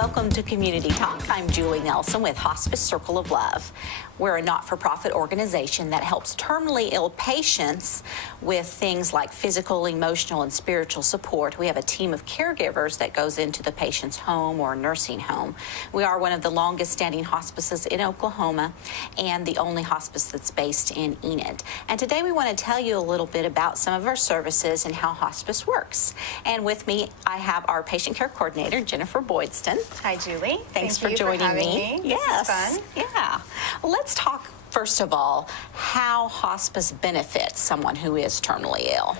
Welcome to Community Talk. I'm Julie Nelson with Hospice Circle of Love. We're a not-for-profit organization that helps terminally ill patients with things like physical, emotional, and spiritual support. We have a team of caregivers that goes into the patient's home or nursing home. We are one of the longest-standing hospices in Oklahoma and the only hospice that's based in Enid. And today we want to tell you a little bit about some of our services and how hospice works. And with me, I have our patient care coordinator, Jennifer Boydston. Hi, Julie. Thanks for joining me. Yes. This is fun. Yeah. Well, let's talk, first of all, how hospice benefits someone who is terminally ill.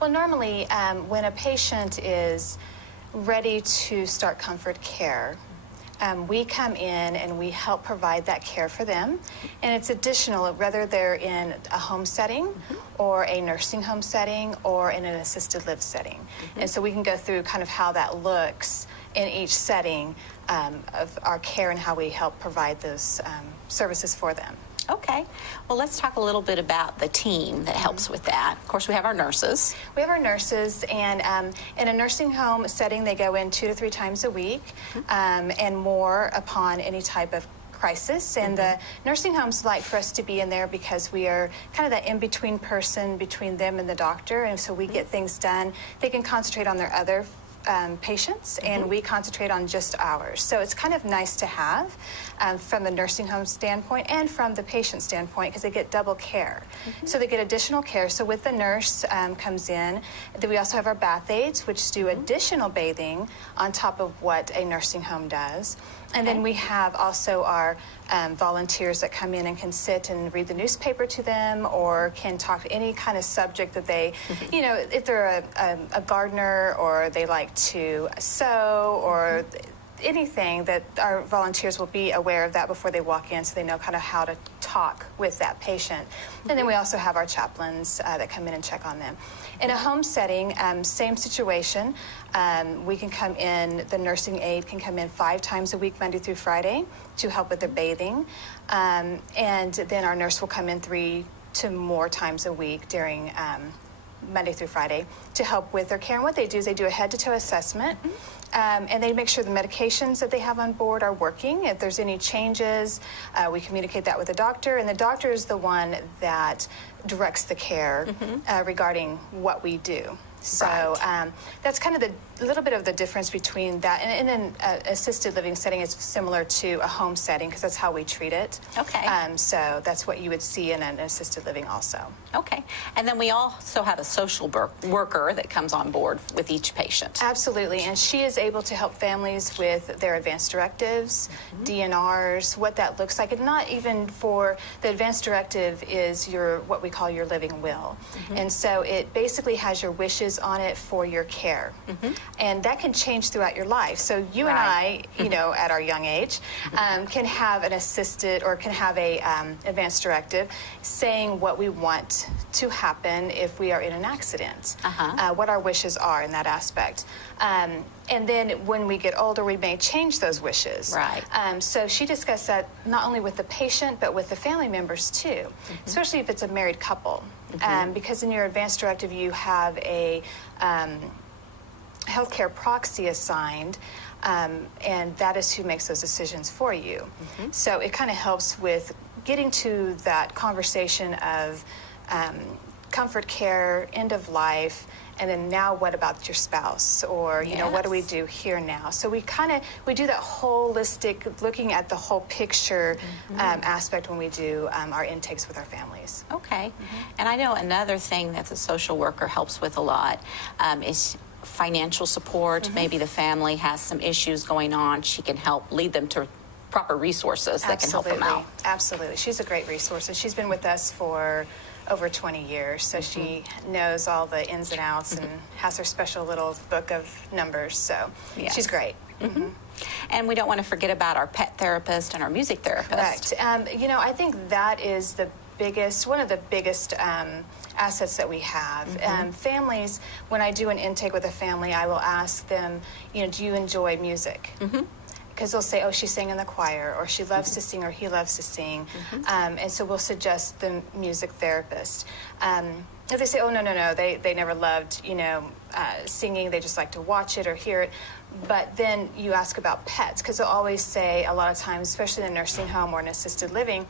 Well, normally, when a patient is ready to start comfort care, we come in and we help provide that care for them. And it's additional, whether they're in a home setting or a nursing home setting or in an assisted live setting. And so we can go through kind of how that looks in each setting of our care and how we help provide those services for them. Okay. Well, let's talk a little bit about the team that helps with that. Of course, we have our nurses. We have our nurses, and in a nursing home setting, they go in 2 to 3 times a week, and more upon any type of crisis. And the nursing homes like for us to be in there because we are kind of that in-between person between them and the doctor, and so we get things done. They can concentrate on their other patients, and we concentrate on just ours. So it's kind of nice to have from the nursing home standpoint and from the patient standpoint, because they get double care. So they get additional care. So with the nurse comes in, then we also have our bath aides, which do additional bathing on top of what a nursing home does. And then we have also our volunteers that come in and can sit and read the newspaper to them, or can talk any kind of subject that they, you know, if they're a gardener or they like to sew or anything, that our volunteers will be aware of that before they walk in, so they know kind of how to talk with that patient. And then we also have our chaplains that come in and check on them. In a home setting, same situation. We can come in, the nursing aide can come in 5 times a week, Monday through Friday, to help with their bathing. And then our nurse will come in 3 to more times a week during Monday through Friday to help with their care. And what they do is they do a head-to-toe assessment, and they make sure the medications that they have on board are working. If there's any changes, we communicate that with the doctor, and the doctor is the one that directs the care regarding what we do. So that's kind of the little bit of the difference between that. And in an assisted living setting, it's similar to a home setting, because that's how we treat it. Okay. So that's what you would see in an assisted living also. Okay. And then we also have a social worker that comes on board with each patient. Absolutely. And she is able to help families with their advanced directives, DNRs, what that looks like. And not even for the advanced directive is your, what we call your living will. And so it basically has your wishes on it for your care. And that can change throughout your life. So you and I, you know, at our young age, can have an assisted or can have a advanced directive saying what we want to happen if we are in an accident, what our wishes are in that aspect. And then when we get older, we may change those wishes. So she discussed that not only with the patient, but with the family members too, especially if it's a married couple. Because in your advanced directive, you have a healthcare proxy assigned, and that is who makes those decisions for you. So it kind of helps with getting to that conversation of comfort care, end of life, and then now what about your spouse, or you know, what do we do here now? So we do that holistic, looking at the whole picture aspect when we do our intakes with our families. Okay. And I know another thing that the social worker helps with a lot is financial support. Maybe the family has some issues going on. She can help lead them to proper resources that can help them out. Absolutely. She's a great resource, and she's been with us for over 20 years, so she knows all the ins and outs and has her special little book of numbers, so she's great. And we don't want to forget about our pet therapist and our music therapist. Correct. You know, I think that is the biggest, one of the biggest assets that we have. Families, when I do an intake with a family, I will ask them, you know, do you enjoy music? Because they'll say, oh, she sang in the choir, or she loves to sing, or he loves to sing. And so we'll suggest the music therapist. If they say, oh, no, they never loved, singing, they just like to watch it or hear it. But then you ask about pets, because they'll always say a lot of times, especially in a nursing home or an assisted living,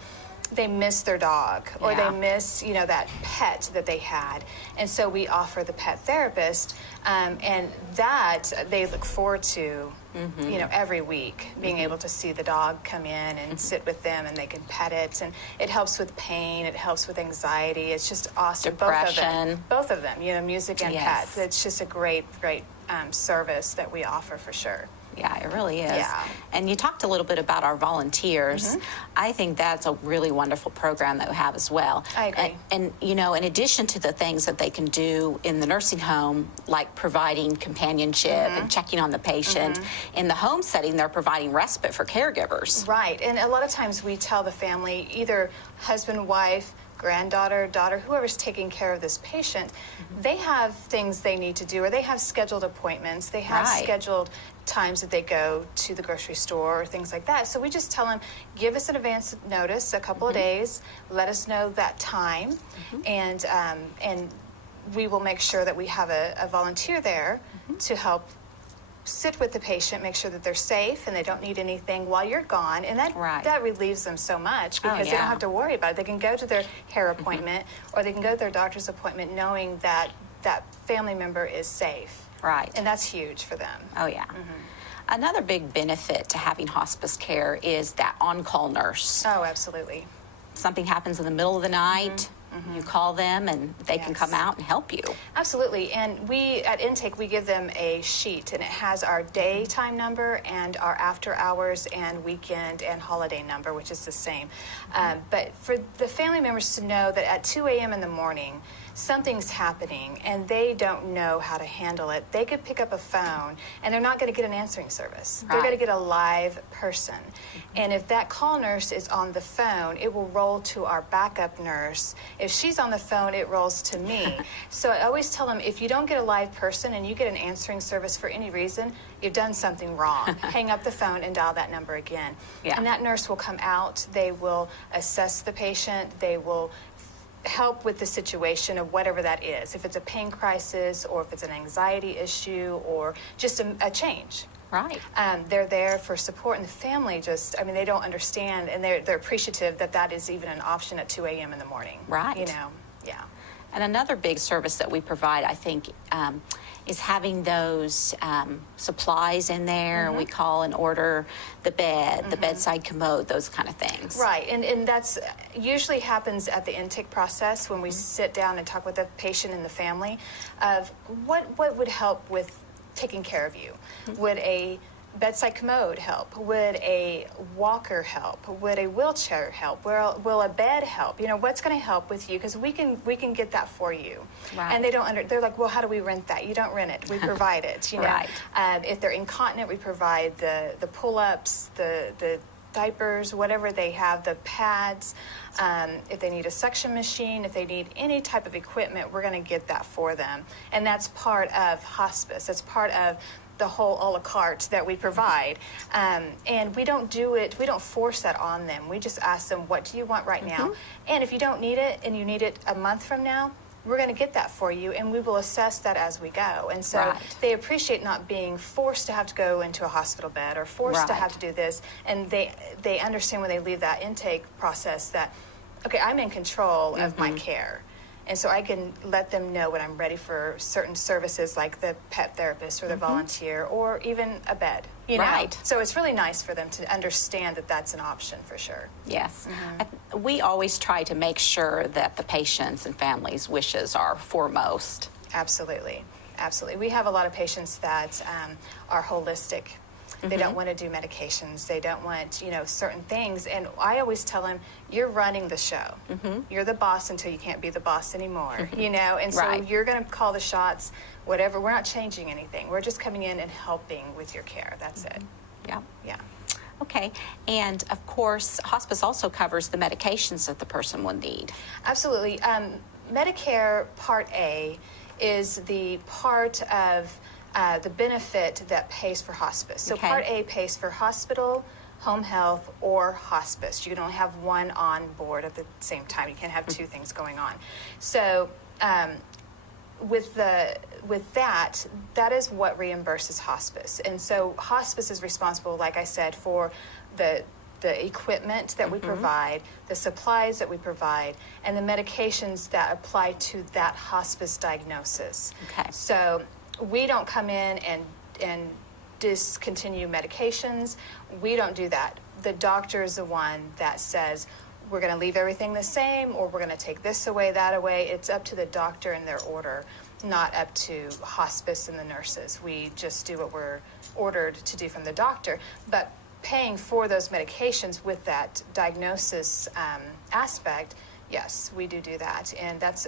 they miss their dog or they miss, that pet that they had. And so we offer the pet therapist, and that they look forward to, every week, being able to see the dog come in and sit with them, and they can pet it. And it helps with pain. It helps with anxiety. It's just awesome. Depression. Both of them, music and Yes. pets. It's just a great service that we offer for sure. Yeah, it really is. Yeah. And you talked a little bit about our volunteers. I think that's a really wonderful program that we have as well. I agree. And in addition to the things that they can do in the nursing home, like providing companionship and checking on the patient, in the home setting, they're providing respite for caregivers. Right. And a lot of times we tell the family, either husband, wife, granddaughter, daughter, whoever's taking care of this patient, they have things they need to do, or they have scheduled appointments. They have scheduled times that they go to the grocery store or things like that. So we just tell them, give us an advance notice, a couple of days, let us know that time, and we will make sure that we have a volunteer there to help sit with the patient, make sure that they're safe and they don't need anything while you're gone. And that relieves them so much, because they don't have to worry about it. They can go to their hair appointment or they can go to their doctor's appointment knowing that that family member is safe. Right. And that's huge for them. Oh, yeah. Another big benefit to having hospice care is that on-call nurse. Oh, absolutely. Something happens in the middle of the night, you call them and they can come out and help you. Absolutely. And we, at intake, we give them a sheet, and it has our daytime number and our after hours and weekend and holiday number, which is the same. But for the family members to know that at 2 a.m. in the morning, something's happening and they don't know how to handle it, they could pick up a phone and they're not going to get an answering service. They're going to get a live person. And if that call nurse is on the phone, it will roll to our backup nurse. If she's on the phone, it rolls to me. So I always tell them, if you don't get a live person and you get an answering service for any reason, you've done something wrong. Hang up the phone and dial that number again. And that nurse will come out. They will assess the patient. They will help with the situation of whatever that is. If it's a pain crisis, or if it's an anxiety issue, or just a change. Right. They're there for support, and the family they don't understand, and they're appreciative that is even an option at 2 a.m. in the morning. Right. Yeah. And another big service that we provide, I think, is having those supplies in there. We call and order the bed, the bedside commode, those kind of things. Right, and that's usually happens at the intake process when we sit down and talk with the patient and the family of what would help with taking care of you. Would a bedside commode help? Would a walker help? Would a wheelchair help? Will a bed help? What's going to help with you? Because we can get that for you. Right. And they're like, well, how do we rent that? You don't rent it. We provide it. Right. If they're incontinent, we provide the pull-ups, the diapers, whatever they have, the pads. If they need a suction machine, if they need any type of equipment, we're going to get that for them. And that's part of hospice. That's part of the whole a la carte that we provide. And we don't force that on them. We just ask them, what do you want right now? And if you don't need it and you need it a month from now, we're going to get that for you, and we will assess that as we go. And so they appreciate not being forced to have to go into a hospital bed or forced to have to do this. And they understand when they leave that intake process that, okay, I'm in control of my care. And so I can let them know when I'm ready for certain services like the pet therapist or the volunteer or even a bed. Right. So it's really nice for them to understand that that's an option for sure. Yes. We always try to make sure that the patients' and families' wishes are foremost. Absolutely. Absolutely. We have a lot of patients that are holistic. They don't want to do medications. They don't want, certain things. And I always tell them, you're running the show. You're the boss until you can't be the boss anymore, And so you're going to call the shots, whatever. We're not changing anything. We're just coming in and helping with your care. That's it. Yeah. Okay. And, of course, hospice also covers the medications that the person will need. Absolutely. Medicare Part A is the part of the benefit that pays for hospice. So Part A pays for hospital, home health, or hospice. You can only have one on board at the same time. You can't have two things going on. So with that is what reimburses hospice. And so hospice is responsible, like I said, for the equipment that we provide, the supplies that we provide, and the medications that apply to that hospice diagnosis. Okay. So we don't come in and discontinue medications. We don't do that. The doctor is the one that says, we're going to leave everything the same, or we're going to take this away, that away. It's up to the doctor and their order, not up to hospice and the nurses. We just do what we're ordered to do from the doctor. But paying for those medications with that diagnosis aspect, yes, we do that. And that's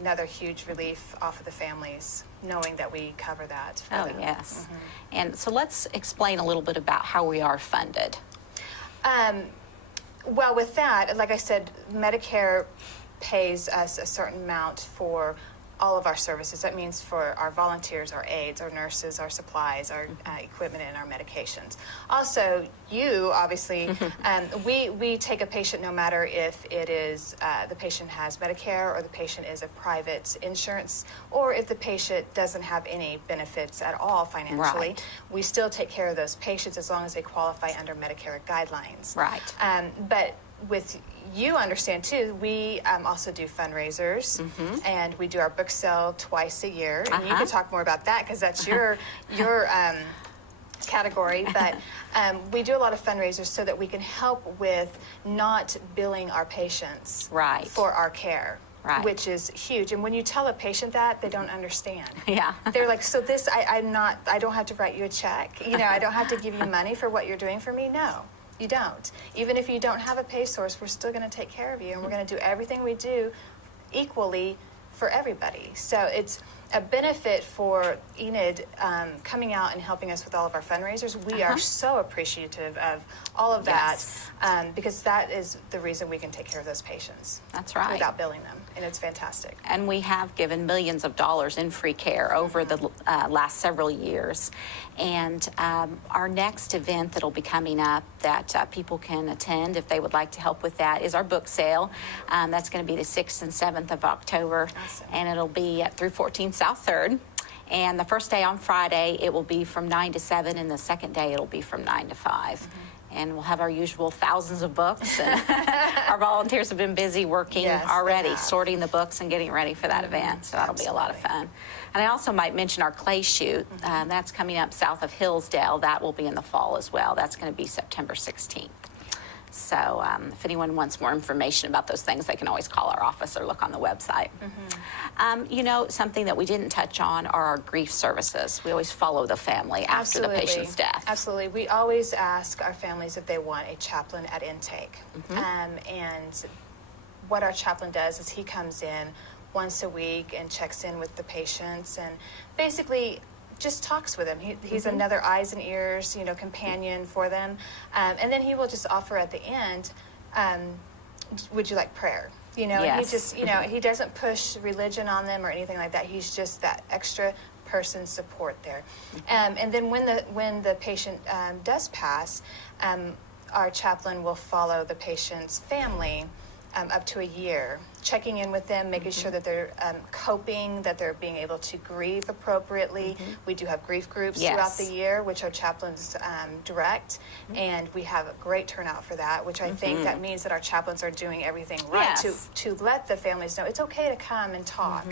another huge relief off of the families, knowing that we cover that for them. Yes. And so let's explain a little bit about how we are funded. Well, with that, like I said, Medicare pays us a certain amount for all of our services. That means for our volunteers, our aides, our nurses, our supplies, our equipment, and our medications. Also, you, obviously, we take a patient no matter if it is the patient has Medicare or the patient is a private insurance, or if the patient doesn't have any benefits at all financially. Right. We still take care of those patients as long as they qualify under Medicare guidelines. Right. But with you understand too, we also do fundraisers, and we do our book sale twice a year. And you can talk more about that because that's your category. But we do a lot of fundraisers so that we can help with not billing our patients for our care. Right. Which is huge. And when you tell a patient that, they don't understand. Yeah. They're like, so this, I don't have to write you a check. You know, I don't have to give you money for what you're doing for me. No, you don't. Even if you don't have a pay source, we're still going to take care of you. And we're going to do everything we do equally for everybody. So it's a benefit for Enid coming out and helping us with all of our fundraisers. We are so appreciative of all of that because that is the reason we can take care of those patients. That's right. Without billing them, and it's fantastic. And we have given millions of dollars in free care over the last several years. And our next event that'll be coming up that people can attend if they would like to help with that is our book sale. That's going to be the 6th and 7th of October. Awesome. And it'll be at 314 South 3rd. And the first day on Friday, it will be from 9 to 7, and the second day it'll be from 9 to 5. And we'll have our usual thousands of books. And our volunteers have been busy working already, sorting the books and getting ready for that event. So that'll be a lot of fun. And I also might mention our clay shoot. That's coming up south of Hillsdale. That will be in the fall as well. That's going to be September 16th. So if anyone wants more information about those things, they can always call our office or look on the website. You know, something that we didn't touch on are our grief services. We always follow the family after the patient's death. Absolutely. We always ask our families if they want a chaplain at intake. And what our chaplain does is he comes in once a week and checks in with the patients and basically just talks with them. He's another eyes and ears, you know, companion for them. And then he will just offer at the end, would you like prayer? You know, he just, you know, he doesn't push religion on them or anything like that. He's just that extra person support there. And then when the patient does pass, our chaplain will follow the patient's family up to a year, checking in with them, making sure that they're coping, that they're being able to grieve appropriately. We do have grief groups throughout the year, which our chaplains direct, and we have a great turnout for that, which I think that means that our chaplains are doing everything right to let the families know it's okay to come and talk.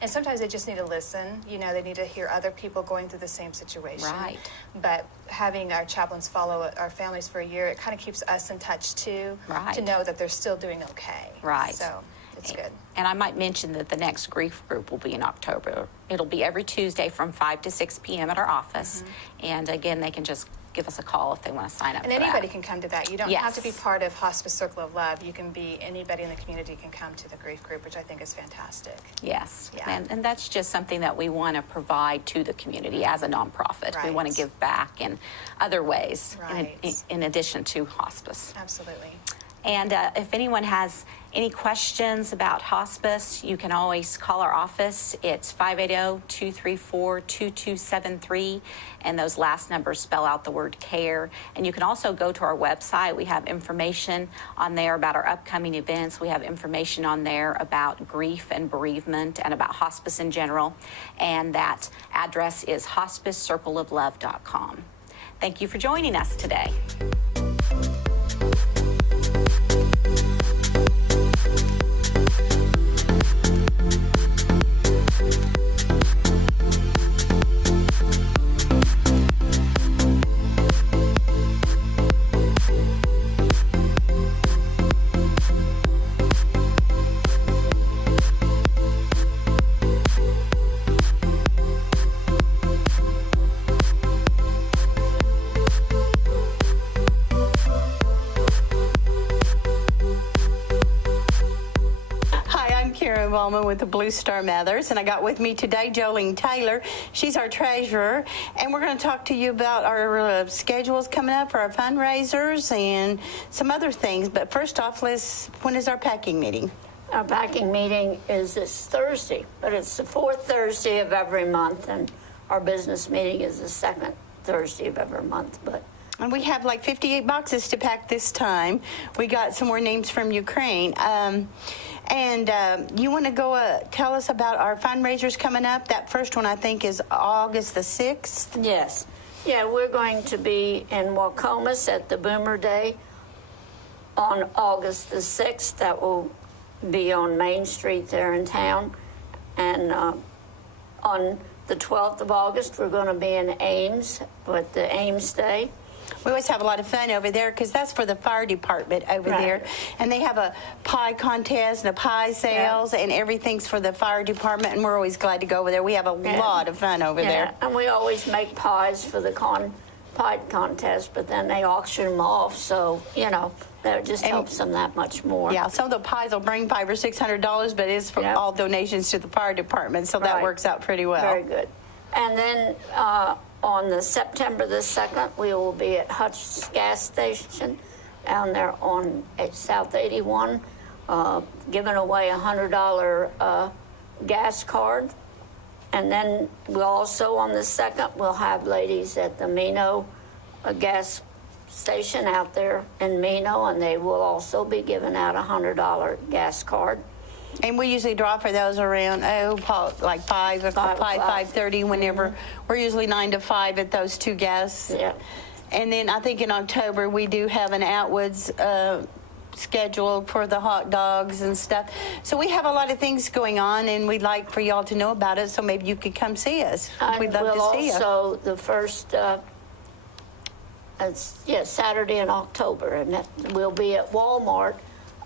And sometimes they just need to listen. You know, they need to hear other people going through the same situation. Right. But having our chaplains follow our families for a year, it kind of keeps us in touch too, to know that they're still doing okay. Right. So it's good. And I might mention that the next grief group will be in October. It'll be every Tuesday from 5 to 6 p.m. at our office. And again, they can just give us a call if they want to sign up for that. And anybody can come to that. You don't have to be part of Hospice Circle of Love. You can be, anybody in the community can come to the grief group, which I think is fantastic. Yes. Yeah. And that's just something that we want to provide to the community as a nonprofit. Right. We want to give back in other ways in addition to hospice. Absolutely. And if anyone has any questions about hospice, you can always call our office. It's 580-234-2273, and those last numbers spell out the word care. And you can also go to our website. We have information on there about our upcoming events. We have information on there about grief and bereavement and about hospice in general. And that address is hospicecircleoflove.com. Thank you for joining us today. With the Blue Star Mothers, and I got with me today Jolene Taylor. She's our treasurer, and we're going to talk to you about our schedules coming up for our fundraisers and some other things. But first off, when is our packing meeting? Our packing meeting is this Thursday, but it's the fourth Thursday of every month, and our business meeting is the second Thursday of every month. And we have like 58 boxes to pack this time. We got some more names from Ukraine. You want to go tell us about our fundraisers coming up? That first one, I think, is August the 6th. Yes. Yeah, we're going to be in Wacomas at the Boomer Day on August the 6th. That will be on Main Street there in town. And on the 12th of August, we're going to be in Ames with the Ames Day. We always have a lot of fun over there because that's for the fire department over there. And they have a pie contest and a pie sales, and everything's for the fire department, and we're always glad to go over there. We have a lot of fun over there. And we always make pies for the pie contest, but then they auction them off, so, that just helps them that much more. Yeah, some of the pies will bring $500 or $600, but it's for all donations to the fire department, so that works out pretty well. Very good. And then on the September the 2nd, we will be at Hutch's gas station down there on South 81, giving away a $100 gas card. And then we'll also, on the 2nd, we'll have ladies at the Mino gas station out there in Mino, and they will also be giving out a $100 gas card. And we usually draw for those around, like 5:30, whenever. We're usually 9 to 5 at those two gas. Yeah. And then I think in October we do have an Outwoods scheduled for the hot dogs and stuff. So we have a lot of things going on, and we'd like for y'all to know about it, so maybe you could come see us. We'd love to see you. Also, the first, Saturday in October, and we'll be at Walmart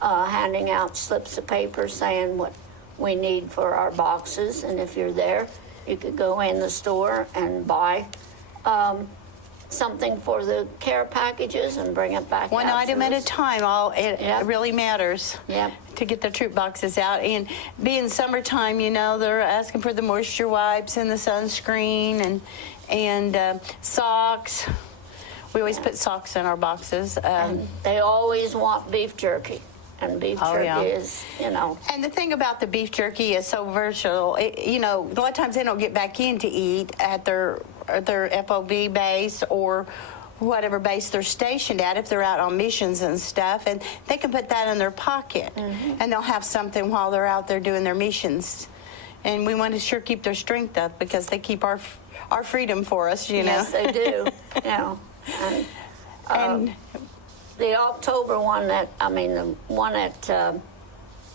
handing out slips of paper saying what we need for our boxes. And if you're there, you could go in the store and buy something for the care packages and bring it back one out item at a time. It really matters to get the troop boxes out. And being summertime, they're asking for the moisture wipes and the sunscreen and socks. We always put socks in our boxes. And they always want beef jerky. And beef jerky is, And the thing about the beef jerky is so versatile. A lot of times they don't get back in to eat at their FOB base or whatever base they're stationed at if they're out on missions and stuff. And they can put that in their pocket, and they'll have something while they're out there doing their missions. And we want to sure keep their strength up because they keep our freedom for us, Yes, they do. And the October one the one at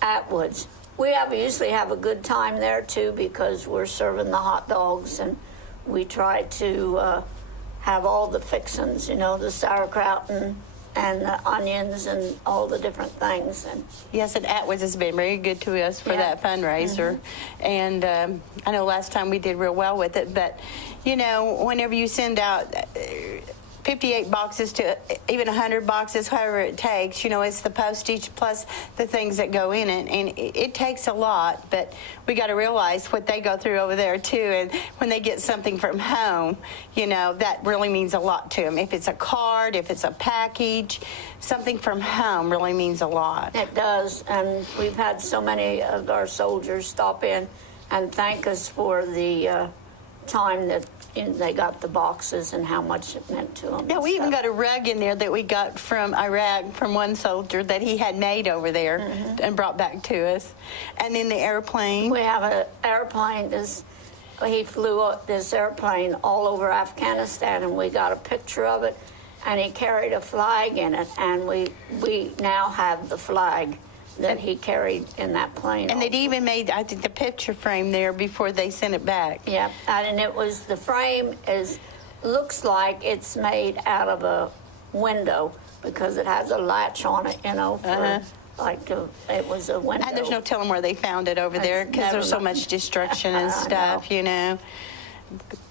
Atwoods, we usually have a good time there too because we're serving the hot dogs, and we try to have all the fixings, the sauerkraut and the onions and all the different things. And yes, and Atwoods has been very good to us for that fundraiser. And I know last time we did real well with it, but whenever you send out 58 boxes to even 100 boxes, however it takes. You know, it's the postage plus the things that go in it, and it takes a lot, but we got to realize what they go through over there too. And when they get something from home, you know, that really means a lot to them. If it's a card, if it's a package, something from home really means a lot. It does, and we've had so many of our soldiers stop in and thank us for the time that they got the boxes and how much it meant to them. Yeah, we even got a rug in there that we got from Iraq from one soldier that he had made over there and brought back to us. And then the airplane. We have an airplane. He flew this airplane all over Afghanistan, and we got a picture of it, and he carried a flag in it, and we now have the flag that he carried in that plane. And they'd even made, I think, the picture frame there before they sent it back. Yeah, and it was, the frame looks like it's made out of a window because it has a latch on it, you know, for it was a window. And there's no telling where they found it over there because there's so much destruction and stuff, you know.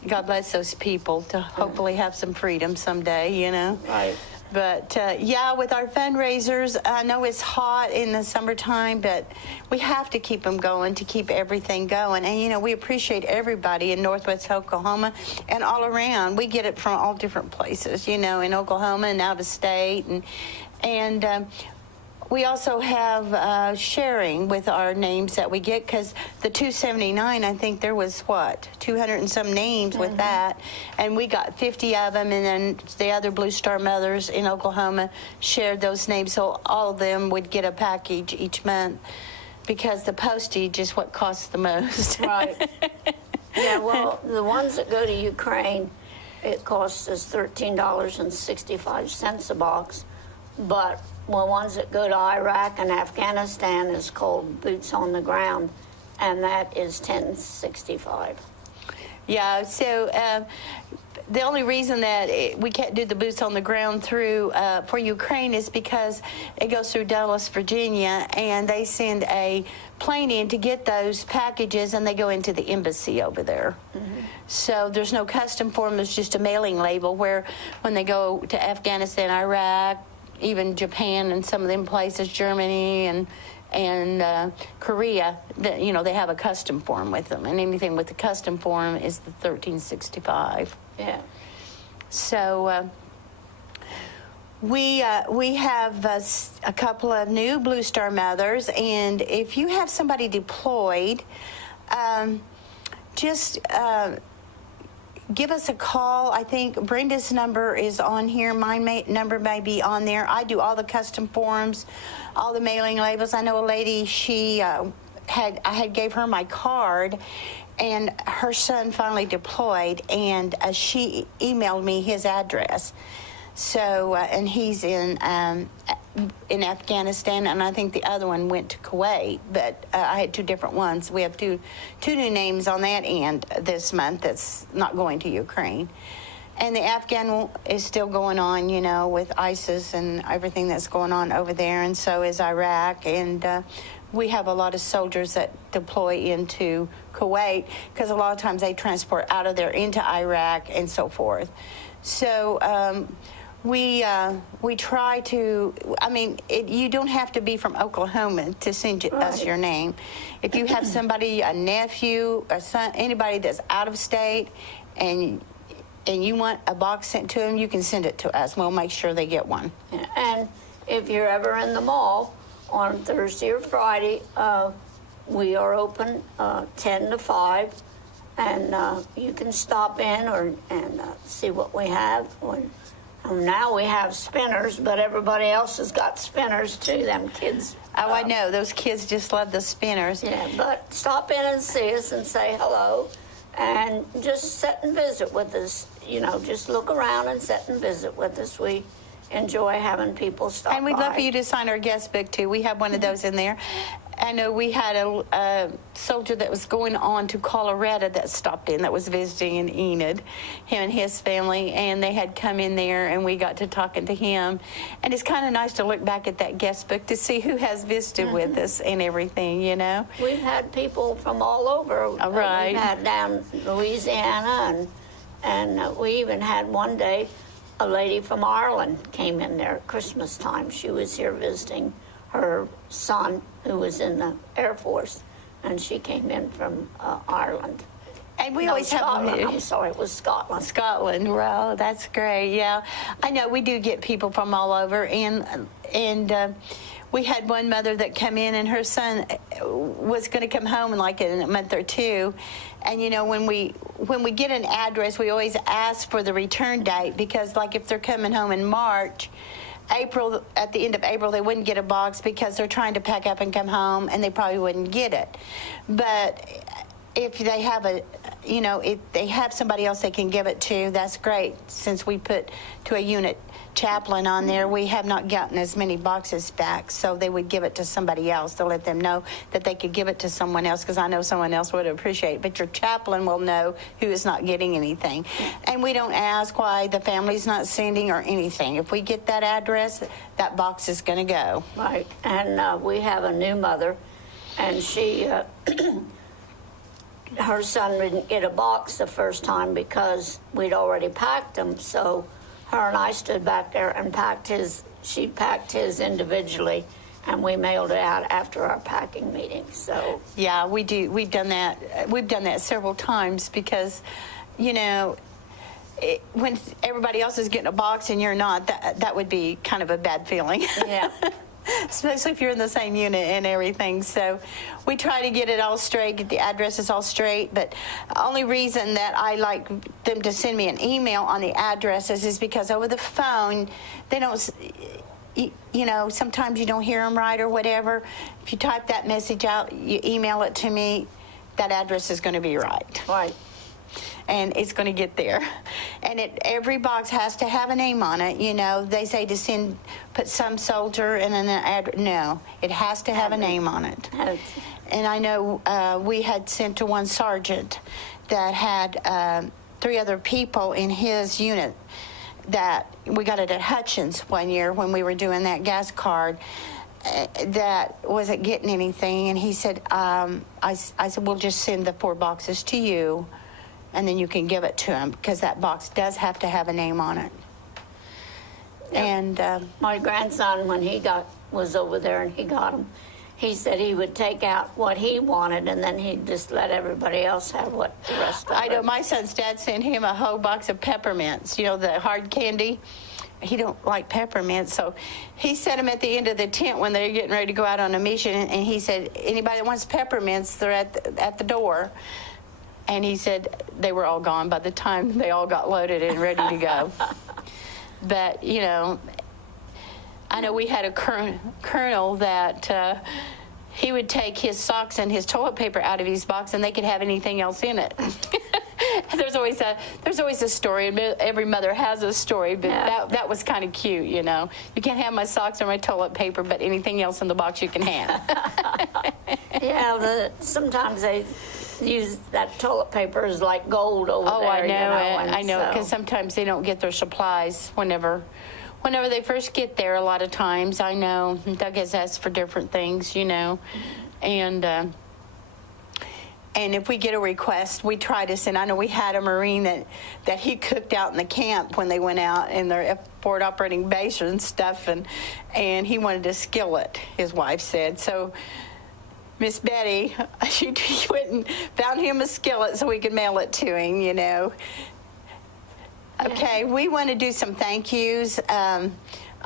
God bless those people to hopefully have some freedom someday, you know. Right. But yeah, with our fundraisers, I know it's hot in the summertime, but we have to keep them going to keep everything going. And, you know, we appreciate everybody in Northwest Oklahoma and all around. We get it from all different places, you know, in Oklahoma and out of state. And we also have sharing with our names that we get, because the 279, I think there was, 200 and some names with that. And we got 50 of them, and then the other Blue Star mothers in Oklahoma shared those names, so all of them would get a package each month, because the postage is what costs the most. Right. Yeah, well, the ones that go to Ukraine, it costs us $13.65 a box, but the ones that go to Iraq and Afghanistan is called Boots on the Ground, and that is $10.65. Yeah, so the only reason that we can't do the boots on the ground through for Ukraine is because it goes through Dallas, Virginia, and they send a plane in to get those packages, and they go into the embassy over there. So there's no custom for them. There's just a mailing label, where when they go to Afghanistan, Iraq, even Japan and some of them places, Germany and Korea, you know, they have a custom form with them, and anything with the custom form is the $13.65. Yeah. So we have a couple of new Blue Star mothers, and if you have somebody deployed, just give us a call. I think Brenda's number is on here. My number may be on there. I do all the custom forms, all the mailing labels. I know a lady, I had gave her my card, and her son finally deployed, and she emailed me his address. So, and he's in Afghanistan, and I think the other one went to Kuwait, but I had two different ones. We have two new names on that end this month that's not going to Ukraine. And the Afghan one is still going on, you know, with ISIS and everything that's going on over there, and so is Iraq. And we have a lot of soldiers that deploy into Kuwait, because a lot of times they transport out of there into Iraq and so forth. So we try to, I mean, you don't have to be from Oklahoma to send us your name. If you have somebody, a nephew, a son, anybody that's out of state, and you want a box sent to them, you can send it to us. We'll make sure they get one. And if you're ever in the mall on Thursday or Friday, we are open 10 to 5, and you can stop in and see what we have. Now we have spinners, but everybody else has got spinners too, them kids. Oh, I know. Those kids just love the spinners. Yeah, but stop in and see us and say hello, and just sit and visit with us. You know, just look around and sit and visit with us. We enjoy having people stop by. And we'd love for you to sign our guest book, too. We have one of those in there. I know we had a soldier that was going on to Colorado that stopped in, that was visiting in Enid, him and his family, and they had come in there, and we got to talking to him. And it's kind of nice to look back at that guest book to see who has visited with us and everything, you know. We've had people from all over. Right. We've had down Louisiana, and we even had one day a lady from Ireland came in there at Christmas time. She was here visiting her son, who was in the Air Force, and she came in from Ireland. And we No, always Scotland. have I'm sorry, it was Scotland. Scotland. Well, that's great. Yeah, I know we do get people from all over, and we had one mother that come in, and her son was going to come home in like in a month or two. And you know, when we get an address, we always ask for the return date, because like if they're coming home in March, April, at the end of April, they wouldn't get a box because they're trying to pack up and come home, and they probably wouldn't get it. But if they have if they have somebody else they can give it to, that's great. Since we put to a unit chaplain on there, we have not gotten as many boxes back, so they would give it to somebody else to let them know that they could give it to someone else, because I know someone else would appreciate it. But your chaplain will know who is not getting anything. And we don't ask why the family's not sending or anything. If we get that address, that box is going to go. Right, and we have a new mother, and she, her son didn't get a box the first time because we'd already packed them, so her and I stood back there and she packed his individually, and we mailed it out after our packing meeting, so. Yeah, we do. We've done that several times, because, when everybody else is getting a box and you're not, that would be kind of a bad feeling. Yeah. Especially if you're in the same unit and everything. So we try to get it all straight, get the addresses all straight. But the only reason that I like them to send me an email on the addresses is because over the phone, they don't, sometimes you don't hear them right or whatever. If you type that message out, you email it to me, that address is going to be right. Right. And it's going to get there. And every box has to have a name on it. They say to put some soldier and an address. No, it has to have a name on it. And I know we had sent to one sergeant that had 3 other people in his unit that we got it at Hutchins one year when we were doing that gas card. That wasn't getting anything, and he said, I said, we'll just send the 4 boxes to you, and then you can give it to him, because that box does have to have a name on it. Yep. And my grandson, when he was over there and he got them, he said he would take out what he wanted, and then he'd just let everybody else have what the rest of it. I know my son's dad sent him a whole box of peppermints, the hard candy. He don't like peppermints, so he set them at the end of the tent when they're getting ready to go out on a mission, and he said, anybody that wants peppermints, they're at the door. And he said they were all gone by the time they all got loaded and ready to go. But, I know we had a colonel that he would take his socks and his toilet paper out of his box, and they could have anything else in it. There's always a story, and every mother has a story, but yeah. that was kind of cute, You can't have my socks or my toilet paper, but anything else in the box you can have. Yeah, sometimes they use that toilet paper as like gold over there. Oh, I know, I know, because sometimes they don't get their supplies whenever they first get there. A lot of times, I know Doug has asked for different things, and if we get a request, we try to send. I know we had a Marine that he cooked out in the camp when they went out in their forward operating base and stuff, and he wanted a skillet, his wife said. So Miss Betty, she went and found him a skillet so we could mail it to him, Okay, we want to do some thank yous. I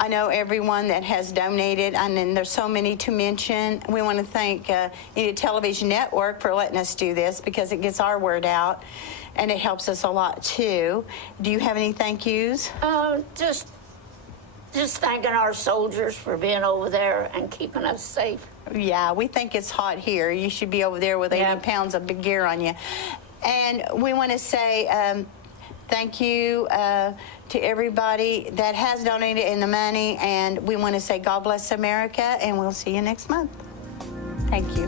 know everyone that has donated, and then there's so many to mention. We want to thank Enid Television Network for letting us do this, because it gets our word out, and it helps us a lot too. Do you have any thank yous? Just thanking our soldiers for being over there and keeping us safe. Yeah, we think it's hot here. You should be over there with 80 pounds of big gear on you. And we want to say thank you to everybody that has donated in the money, and we want to say God bless America, and we'll see you next month. Thank you.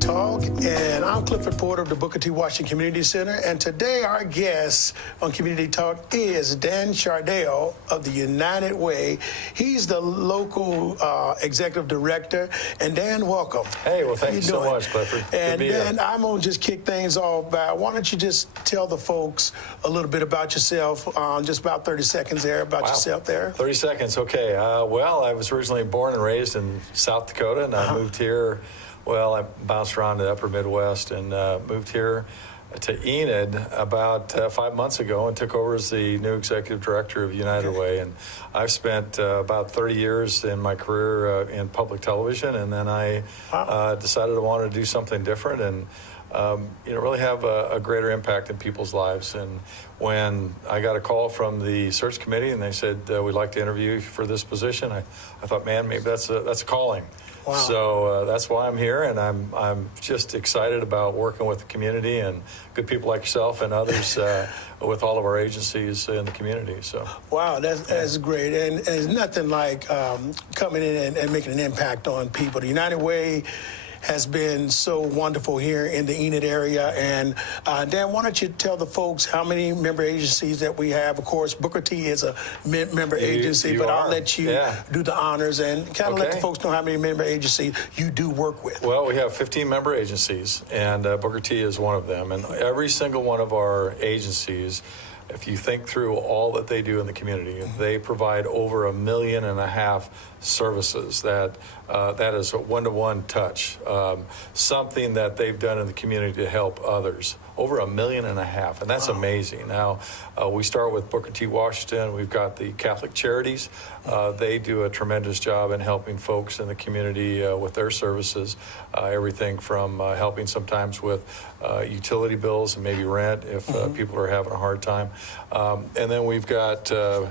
Community Talk, and I'm Clifford Porter of the Booker T. Washington Community Center, and today our guest on Community Talk is Dan Chardale of the United Way. He's the local executive director, and Dan, welcome. Hey, well, thank you so doing? much, Clifford. And Dan, I'm going to just kick things off by, why don't you just tell the folks a little bit about yourself, just about 30 seconds there, about yourself there. 30 seconds, okay. Well, I was originally born and raised in South Dakota, and I moved here. Well, I bounced around the upper Midwest and moved here to Enid about 5 months ago and took over as the new executive director of United Way. And I've spent about 30 years in my career in public television, and then I decided I wanted to do something different and really have a greater impact in people's lives. And when I got a call from the search committee and they said, we'd like to interview you for this position, I thought, man, maybe that's a calling. Wow. So that's why I'm here, and I'm just excited about working with the community and good people like yourself and others with all of our agencies in the community. So wow, that's great, and it's nothing like coming in and making an impact on people. The United Way has been so wonderful here in the Enid area. And Dan, why don't you tell the folks how many member agencies that we have? Of course, Booker T is a member agency, but I'll let you do the honors and kind of let the folks know how many member agencies you do work with. Well, we have 15 member agencies, and Booker T is one of them. And every single one of our agencies, if you think through all that they do in the community, they provide over 1.5 million services. That is a one-to-one touch, something that they've done in the community to help others. Over 1.5 million, and that's amazing. Now, we start with Booker T. Washington. We've got the Catholic Charities. They do a tremendous job in helping folks in the community with their services, everything from helping sometimes with utility bills and maybe rent if people are having a hard time. And then we've got, I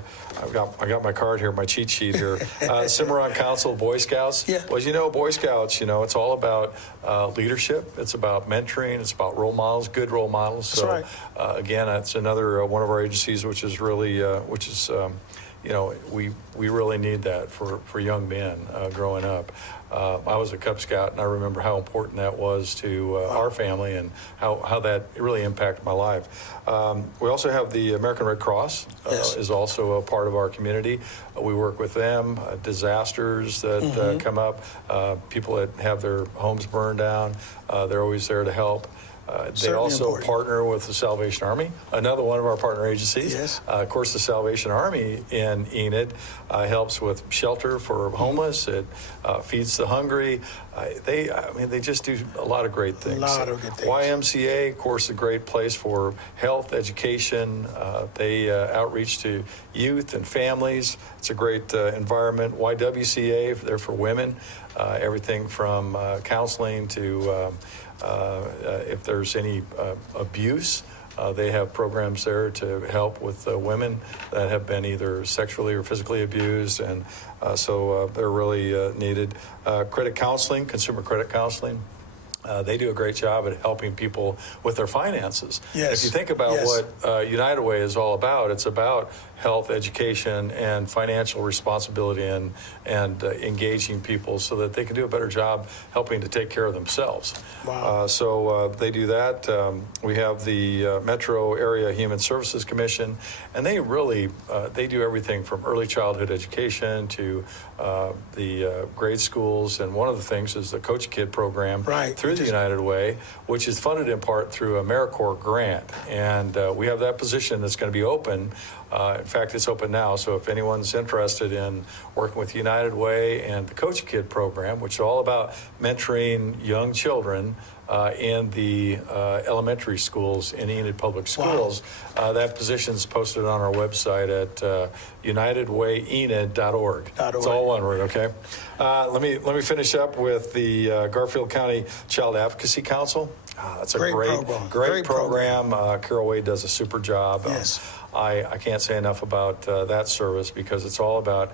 got my card here, my cheat sheet here, Cimarron Council of Boy Scouts. Yeah. Well, as you know, Boy Scouts, it's all about leadership. It's about mentoring. It's about role models, good role models. That's right. Again, that's another one of our agencies, which is really, we really need that for young men growing up. I was a Cub Scout, and I remember how important that was to our family and how that really impacted my life. We also have the American Red Cross is also a part of our community. We work with them, disasters that come up, people that have their homes burned down. They're always there to help. They also partner with the Salvation Army, another one of our partner agencies. Yes. Of course, the Salvation Army in Enid helps with shelter for homeless. It feeds the hungry. They just do a lot of great things. A lot of good things. YMCA, of course, a great place for health, education. They outreach to youth and families. It's a great environment. YWCA, they're for women. Everything from counseling to if there's any abuse, they have programs there to help with women that have been either sexually or physically abused, and so they're really needed. Credit counseling, consumer credit counseling. They do a great job at helping people with their finances. Yes. If you think about what United Way is all about, it's about health, education, and financial responsibility and engaging people so that they can do a better job helping to take care of themselves. Wow. So they do that. We have the Metro Area Human Services Commission, and they really they do everything from early childhood education to the grade schools. And one of the things is the Coach Kid program through the United Way, which is funded in part through a AmeriCorps grant. And we have that position that's going to be open. In fact, it's open now, so if anyone's interested in working with United Way and the Coach Kid program, which is all about mentoring young children in the elementary schools in Enid Public Schools, that position's posted on our website at unitedwayenid.org. It's all one word, okay? Let me finish up with the Garfield County Child Advocacy Council. That's a great program. Carol Wade does a super job. Yes. I can't say enough about that service because it's all about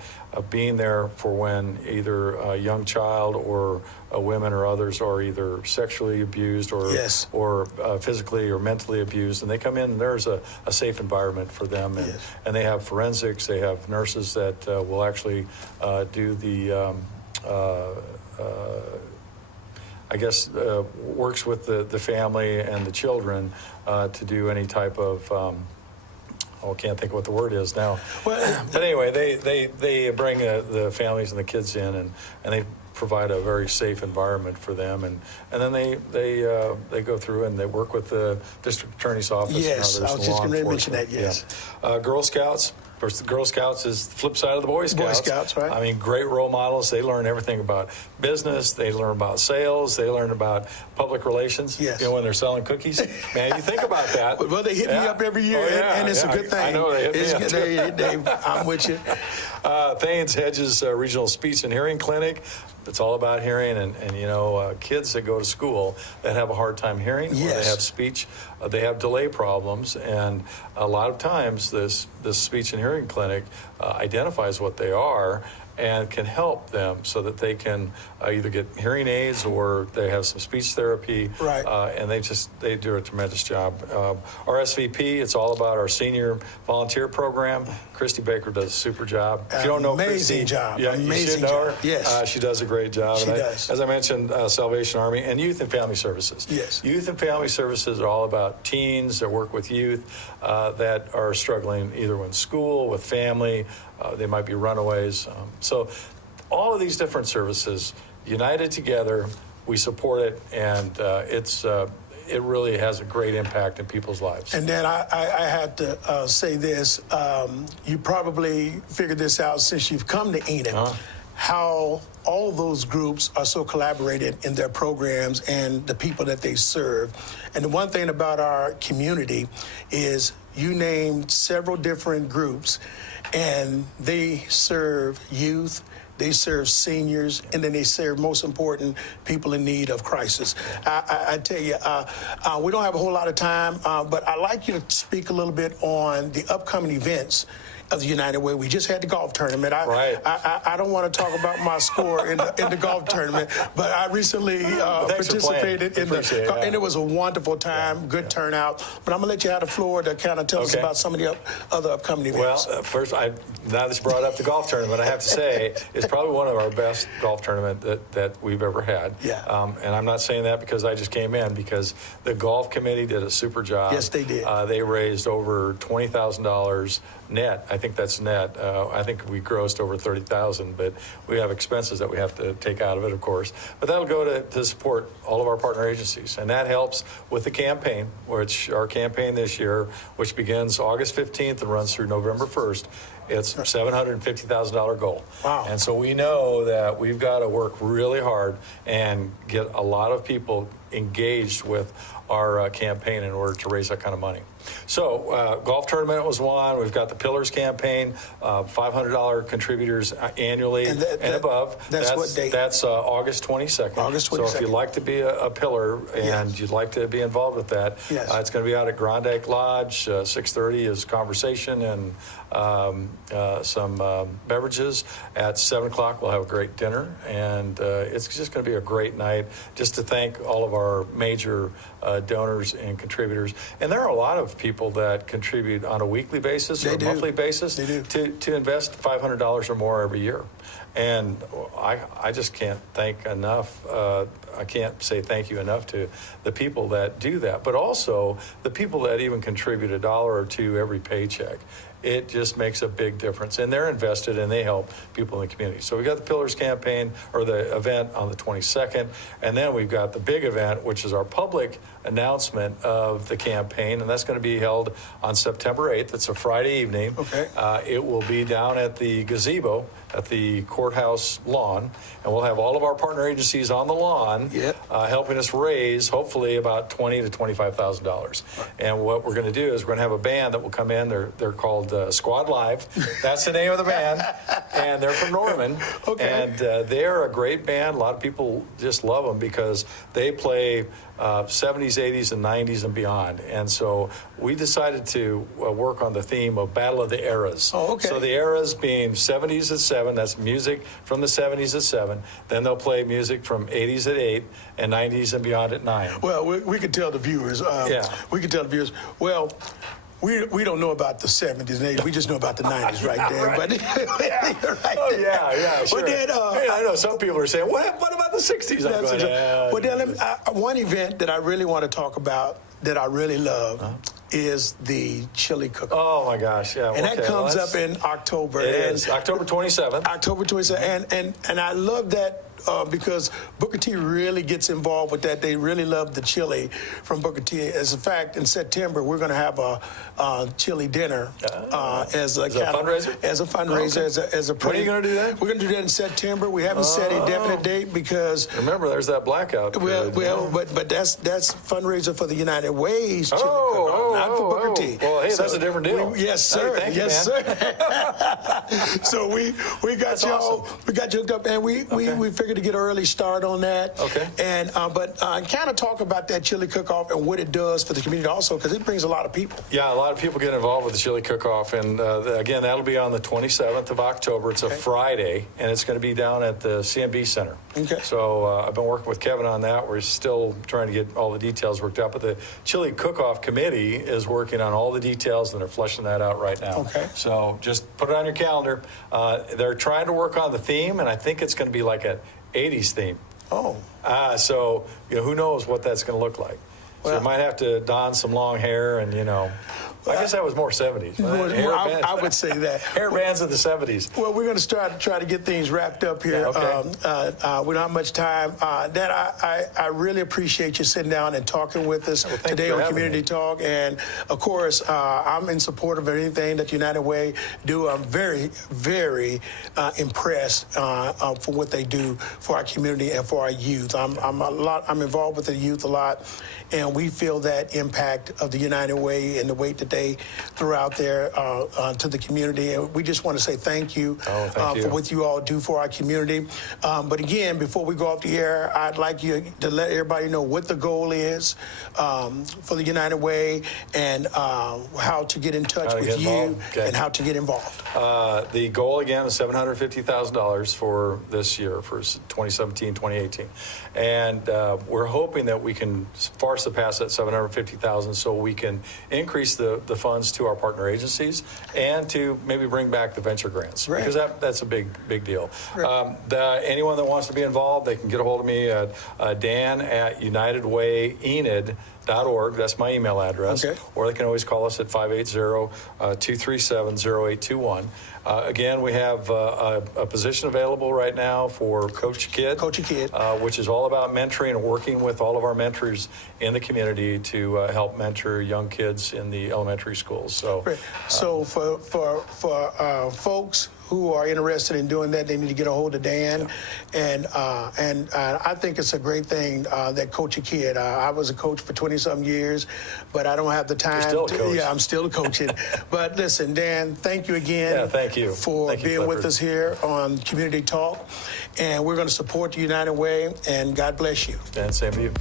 being there for when either a young child or women or others are either sexually abused or physically or mentally abused, and they come in and there's a safe environment for them, and they have forensics, they have nurses that will actually do the I guess, works with the family and the children to do any type of, I can't think of what the word is now. Well, But anyway, they bring the families and the kids in, and they provide a very safe environment for them, and then they go through and they work with the district attorney's office. Yes, and others, I was and just law going to mention that. enforcement. Yes, Yeah. Girl Scouts. Of course, the Girl Scouts is the flip side of the Boy Scouts. Boy Scouts, right? I mean, great role models. They learn everything about business. They learn about sales. They learn about public relations. Yes. You know, when they're selling cookies. Man, you think about that. Well, they hit me up every year, Oh, yeah, and it's yeah. a good thing. I know they hit me up. I'm with you. Thanes Hedges Regional Speech and Hearing Clinic. It's all about hearing, and you know, kids that go to school that have a hard time hearing, or they Yes. have speech, they have delay problems, and a lot of times this speech and hearing clinic identifies what they are and can help them so that they can either get hearing aids or they have some speech therapy. Right. And they do a tremendous job. Our SVP, it's all about our senior volunteer program. Christy Baker does a super job. If you don't know Amazing Christy, job. yeah, you Amazing should know her. job. Yes. She does a great job. She And does. As I mentioned, Salvation Army and Youth and Family Services. Yes. Youth and Family Services are all about teens that work with youth that are struggling either in school, with family. They might be runaways. So all of these different services united together, we support it, and it really has a great impact in people's lives. And then I had to say this. You probably figured this out since you've come to Enid, how all those groups are so collaborated in their programs and the people that they serve. And the one thing about our community is you named several different groups, and they serve youth, they serve seniors, and then they serve, most important, people in need of crisis. I tell you, we don't have a whole lot of time, but I'd like you to speak a little bit on the upcoming events of the United Way. We just had the golf tournament. I don't want to talk about my score in the golf tournament, but I recently participated in and it was a wonderful time, good turnout. But I'm going to let you have the floor to kind of tell us about some of the other upcoming events. Well, first, now that you brought up the golf tournament, I have to say it's probably one of our best golf tournament that we've ever had. Yeah. And I'm not saying that because I just came in, because the golf committee did a super job. Yes, they did. They raised over $20,000 net. I think that's net. I think we grossed over $30,000, but we have expenses that we have to take out of it, of course. But that'll go to support all of our partner agencies, and that helps with the campaign, which our campaign this year, which begins August 15th and runs through November 1st. It's a $750,000 goal. Wow. And so we know that we've got to work really hard and get a lot of people engaged with our campaign in order to raise that kind of money. So golf tournament was one. We've got the Pillars campaign, $500 contributors annually and above. That's what date? That's August 22nd. August 22nd. So if you'd like to be a pillar and you'd like to be involved with that, it's going to be out at Grand Lake Lodge. 6:30 is conversation and some beverages. At 7 o'clock, we'll have a great dinner, and it's just going to be a great night just to thank all of our major donors and contributors. And there are a lot of people that contribute on a weekly basis or monthly basis to invest $500 or more every year. And I just can't thank enough. I can't say thank you enough to the people that do that, but also the people that even contribute $1 or $2 every paycheck. It just makes a big difference, and they're invested and they help people in the community. So we got the Pillars campaign, or the event, on the 22nd, and then we've got the big event, which is our public announcement of the campaign, and that's going to be held on September 8th. It's a Friday evening. Okay. It will be down at the gazebo at the courthouse lawn, and we'll have all of our partner agencies on the lawn helping us raise hopefully about $20,000 to $25,000. And what we're going to do is we're going to have a band that will come in. They're called Squad Live. That's the name of the band, and they're from Norman. Okay. And they're a great band. A lot of people just love them because they play 70s, 80s, and 90s and beyond. And so we decided to work on the theme of Battle of the Eras. Oh, okay. So the eras being 70s at 7, that's music from the 70s at 7. Then they'll play music from 80s at 8 and 90s and beyond at 9. Well, we could tell the viewers. We could tell the viewers. Well, we don't know about the 70s and 80s. We just know about the 90s right there. Right. But right Oh, there. yeah, sure. But then, hey, I know some people are saying, what about the 60s? I'm going, well, then one event that I really want to talk about that I really love is the chili cook-off. Oh, my gosh, yeah. And that comes up in October. It is, October 27th. October 27th. And I love that because Booker T really gets involved with that. They really love the chili from Booker T. As a fact, in September, we're going to have a chili dinner as a fundraiser? As a fundraiser, as a When are you going to do that? We're going to do that in September. We haven't set a definite date because... Remember, there's that blackout. But that's fundraiser for the United Way's chili cook-off, not for Booker T. Well, hey, that's a different deal. Yes, sir. Hey, thank you, yes, man. sir. So we got That's y'all. awesome. We got you hooked up, and we figured to get an early start on that. Okay. And but kind of talk about that chili cook-off and what it does for the community also, because it brings a lot of people. Yeah, a lot of people get involved with the chili cook-off, and again, that'll be on the 27th of October. It's a Friday, and it's going to be down at the CMB Center. Okay. So I've been working with Kevin on that. We're still trying to get all the details worked out, but the chili cook-off committee is working on all the details, and they're fleshing that out right now. Okay. So just put it on your calendar. They're trying to work on the theme, and I think it's going to be like an 80s theme. Oh. So who knows what that's going to look like. So Well, you might have to don some long hair and, I guess that was more 70s. I would say that. Hair bands of the 70s. Well, we're going to try to get things wrapped up here. Yeah, okay. We don't have much time. Dan, I really appreciate you sitting down and talking with us Well, thank today you for on having Community me. Talk. And, of course, I'm in support of anything that United Way do. I'm very, very impressed for what they do for our community and for our youth. I'm involved with the youth a lot, and we feel that impact of the United Way and the weight that they throw out there to the community. And we just want to say thank you, Thank you for what you all do for our community. But again, before we go off the air, I'd like you to let everybody know what the goal is for the United Way and how to get in touch with you and how to get involved. The goal, again, is $750,000 for this year, for 2017, 2018. And we're hoping that we can far surpass that $750,000 so we can increase the funds to our partner agencies and to maybe bring back the venture grants. Right. Because that's a big deal. Right. Anyone that wants to be involved, they can get a hold of me at dan@unitedwayenid.org. That's my email address. Okay. Or they can always call us at 580-237-0821. Again, we have a position available right now for Coach Kid. Coach a Kid. Which is all about mentoring and working with all of our mentors in the community to help mentor young kids in the elementary schools. So, So for folks who are interested in doing that, they need to get a hold of Dan. And I think it's a great thing that Coach a Kid. I was a coach for 20-some years, but I don't have the time. You're still a coach. Yeah, I'm still coaching. But listen, Dan, thank you again. Yeah, thank you. For Thank you, being with Clifford. us here on Community Talk. And we're going to support the United Way, and God bless you. and same to you.